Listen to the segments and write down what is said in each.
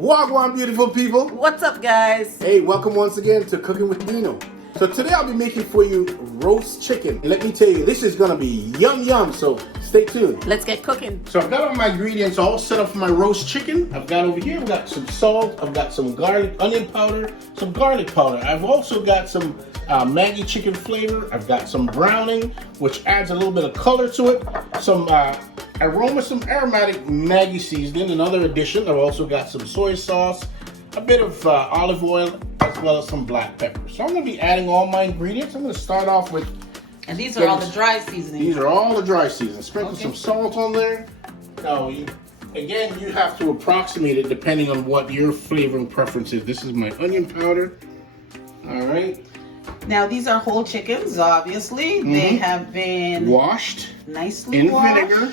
Wagwan, beautiful people. What's up, guys? Hey, welcome once again to Cooking with Nino. So today I'll be making for you roast chicken. Let me tell you, this is gonna be yum yum, so stay tuned. Let's get cooking. So I've got all my ingredients all set up for my roast chicken. I've got over here, I've got some salt, I've got some garlic, onion powder, some garlic powder. I've also got some Maggi chicken flavor. I've got some browning, which adds a little bit of color to it. Some aromatic Maggi seasoning, another addition. I've also got some soy sauce, a bit of olive oil, as well as some black pepper. So I'm going to be adding all my ingredients. I'm going to start off with... And these are all the dry seasonings. These are all the dry seasonings. Sprinkle some salt on there. Now, again, you have to approximate it depending on what your flavoring preference is. This is my onion powder. All right. Now, these are whole chickens, obviously. They have been washed nicely in washed. vinegar.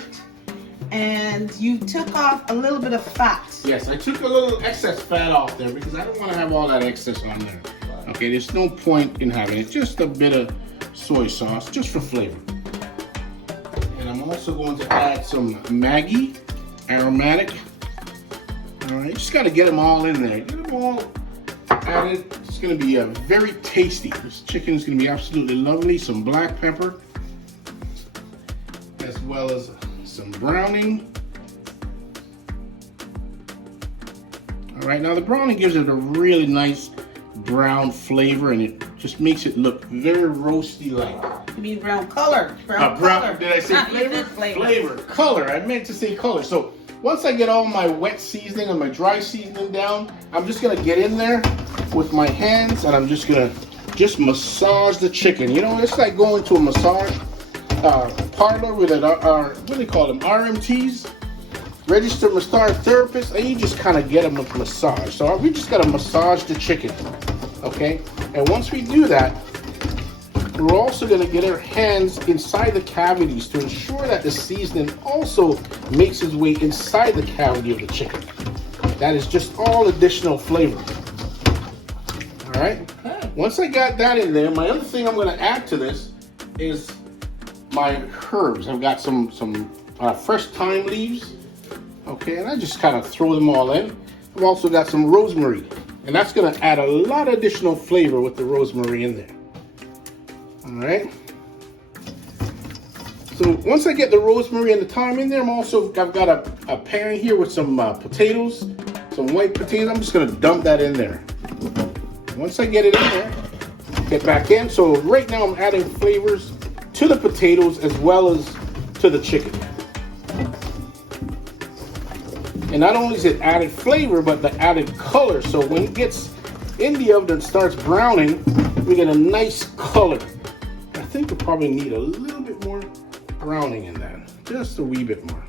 And you took off a little bit of fat. Yes, I took a little excess fat off there because I don't want to have all that excess on there. Okay, there's no point in having it. Just a bit of soy sauce, just for flavor. And I'm also going to add some Maggi, aromatic. All right, just got to get them all in there. Get them all added. It's going to be very tasty. This chicken is going to be absolutely lovely. Some black pepper, as well as some browning. All right, now the browning gives it a really nice brown flavor, and it just makes it look very roasty-like. You mean brown color? Brown color. Did I say flavor? Flavor. Color. I meant to say color. So once I get all my wet seasoning and my dry seasoning down, I'm just gonna get in there with my hands, and I'm just gonna massage the chicken. You know, it's like going to a massage parlor with what do they call them? RMTs, registered massage therapists, and you just kind of get them a massage. So we just gotta massage the chicken, okay? And once we do that, we're also gonna get our hands inside the cavities to ensure that the seasoning also makes its way inside the cavity of the chicken. That is just all additional flavor. All right. Okay. Once I got that in there, my other thing I'm gonna add to this is my herbs. I've got some fresh thyme leaves, okay, and I just kind of throw them all in. I've also got some rosemary, and that's going to add a lot of additional flavor with the rosemary in there. All right. So once I get the rosemary and the thyme in there, I've got a pan here with some potatoes, some white potatoes. I'm just going to dump that in there. Once I get it in there, get back in. So right now I'm adding flavors to the potatoes as well as to the chicken. And not only is it added flavor, but the added color. So when it gets in the oven and starts browning, we get a nice color. I think we probably need a little bit more browning in that. Just a wee bit more.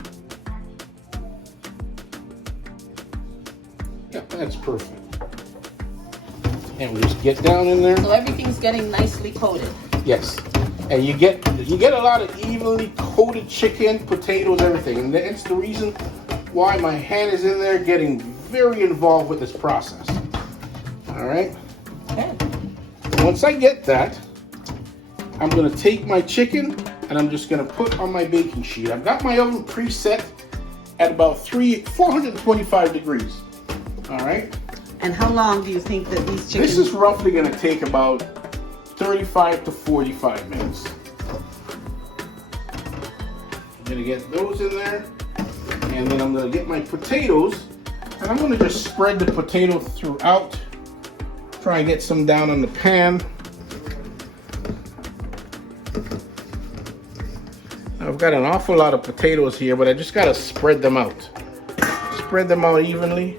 Yeah, that's perfect. And we just get down in there. So everything's getting nicely coated. Yes. And you get a lot of evenly coated chicken, potatoes, everything. And that's the reason why my hand is in there getting very involved with this process. All right. Okay. Once I get that, I'm gonna take my chicken and I'm just gonna put on my baking sheet. I've got my oven preset at about 425 degrees. All right. And how long do you think that these chickens... This is roughly gonna take about 35 to 45 minutes. I'm gonna get those in there, and then I'm gonna get my potatoes, and I'm gonna just spread the potato throughout. Try and get some down on the pan. Now, I've got an awful lot of potatoes here, but I just gotta spread them out. Spread them out evenly.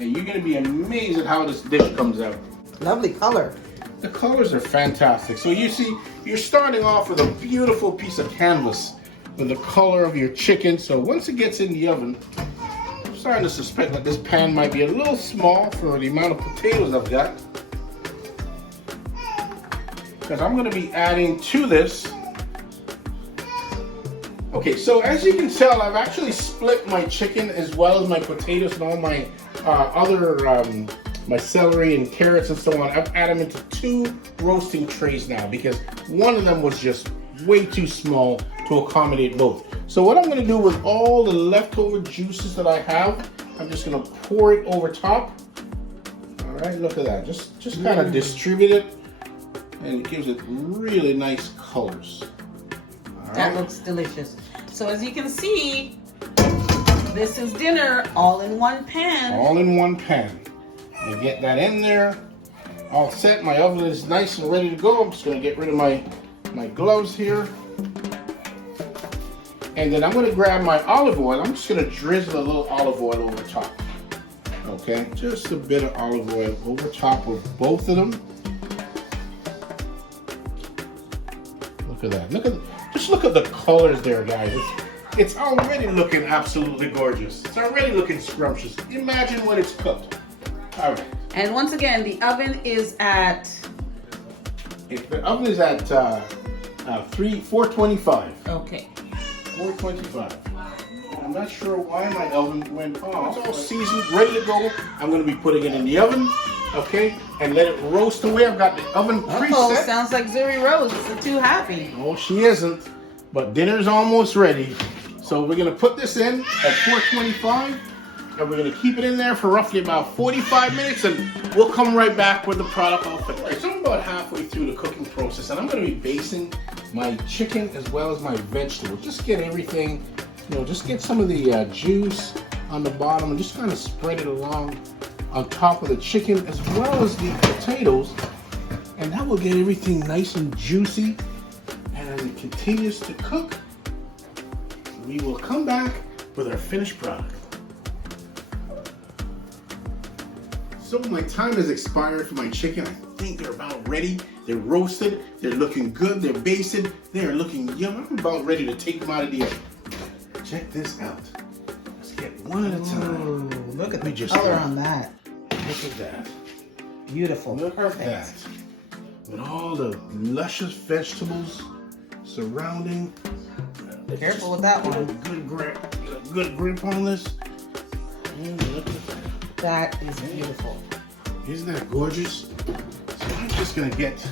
And you're gonna be amazed at how this dish comes out. Lovely color. The colors are fantastic. So you see, you're starting off with a beautiful piece of canvas with the color of your chicken. So once it gets in the oven, I'm starting to suspect that this pan might be a little small for the amount of potatoes I've got. Because I'm going to be adding to this. Okay, so as you can tell, I've actually split my chicken as well as my potatoes and all my my celery and carrots and so on. I've added them into 2 roasting trays now because one of them was just way too small to accommodate both. So what I'm going to do with all the leftover juices that I have I'm just gonna pour it over top. All right, look at that. Just kind of distribute it, and it gives it really nice colors. That looks delicious. So as you can see, this is dinner all in one pan. All in one pan. You get that in there, all set. My oven is nice and ready to go. I'm just gonna get rid of my gloves here. And then I'm gonna grab my olive oil. I'm just gonna drizzle a little olive oil over top. Okay, just a bit of olive oil over top of both of them. Look at that. Just look at the colors there, guys. It's already looking absolutely gorgeous. It's already looking scrumptious. Imagine when it's cooked. All right. And once again, the oven is at... The oven is at 425. Okay. 425. I'm not sure why my oven went off. It's all seasoned, ready to go. I'm going to be putting it in the oven, okay, and let it roast away. I've got the oven preset. Sounds like Zuri Rose is too happy. Oh, she isn't, but dinner's almost ready. So we're going to put this in at 425, and we're going to keep it in there for roughly about 45 minutes, and we'll come right back with the product all finished. Right, so I'm about halfway through the cooking process, and I'm going to be basting my chicken as well as my vegetables. Just get everything, just get some of the juice on the bottom and just kind of spread it along on top of the chicken as well as the potatoes, and that will get everything nice and juicy. And as it continues to cook, we will come back with our finished product. So my time has expired for my chicken. I think they're about ready. They're roasted, they're looking good, they're basted, they're looking yum. I'm about ready to take them out of the oven. Check this out. Let's get one at a time. Ooh, look at the color on that. Look at that. Beautiful. Look at that. With all the luscious vegetables surrounding. Careful with that one. Good grip on this. Look at that. That is beautiful. Isn't that gorgeous? So I'm just gonna get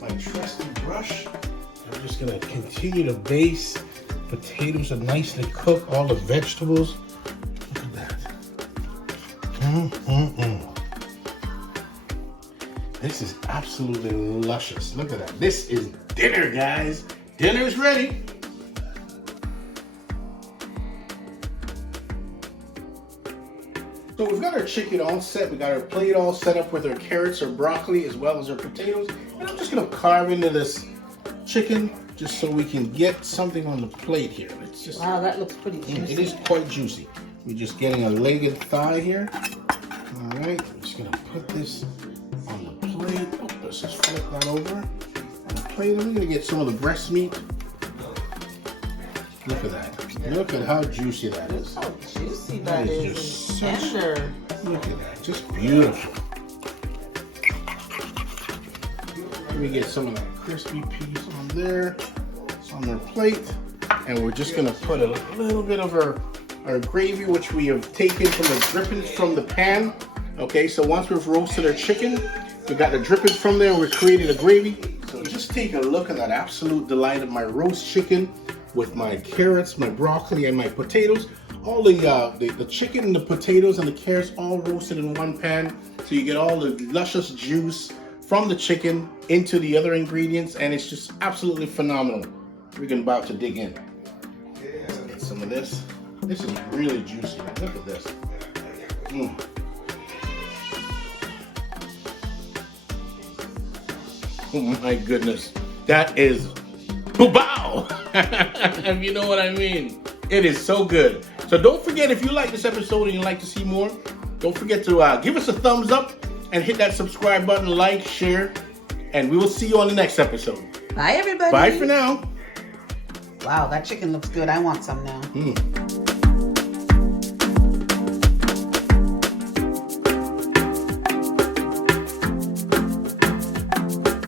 my trusty brush. I'm just gonna continue to baste. Potatoes are nicely cooked. All the vegetables. Look at that. This is absolutely luscious. Look at that. This is dinner, guys. Dinner's ready. So we've got our chicken all set. We got our plate all set up with our carrots, our broccoli, as well as our potatoes. And I'm just gonna carve into this chicken just so we can get something on the plate here. It's just, wow, that looks pretty juicy. It is quite juicy. We're just getting a legged thigh here. All right, I'm just gonna put this on the plate. Oh, let's just flip that over on the plate. I'm gonna get some of the breast meat. Look at that. Look at how juicy that is. How juicy that is. Just tender. Look at that. Just beautiful. Let me get some of that crispy piece on there. It's on our plate. And we're just gonna put a little bit of our gravy, which we have taken from the drippings from the pan. Okay, so once we've roasted our chicken, we got the drippings from there, we're creating a gravy. So just take a look at that absolute delight of my roast chicken with my carrots, my broccoli, and my potatoes. All the chicken and the potatoes and the carrots all roasted in one pan. So you get all the luscious juice from the chicken into the other ingredients, and it's just absolutely phenomenal. We're about to dig in. Let's get some of this. This is really juicy. Look at this. Oh my goodness. That is bow. If you know what I mean. It is so good. So don't forget, if you like this episode and you'd like to see more, don't forget to give us a thumbs up and hit that subscribe button, like, share, and we will see you on the next episode. Bye, everybody. Bye for now. Wow, that chicken looks good. I want some now.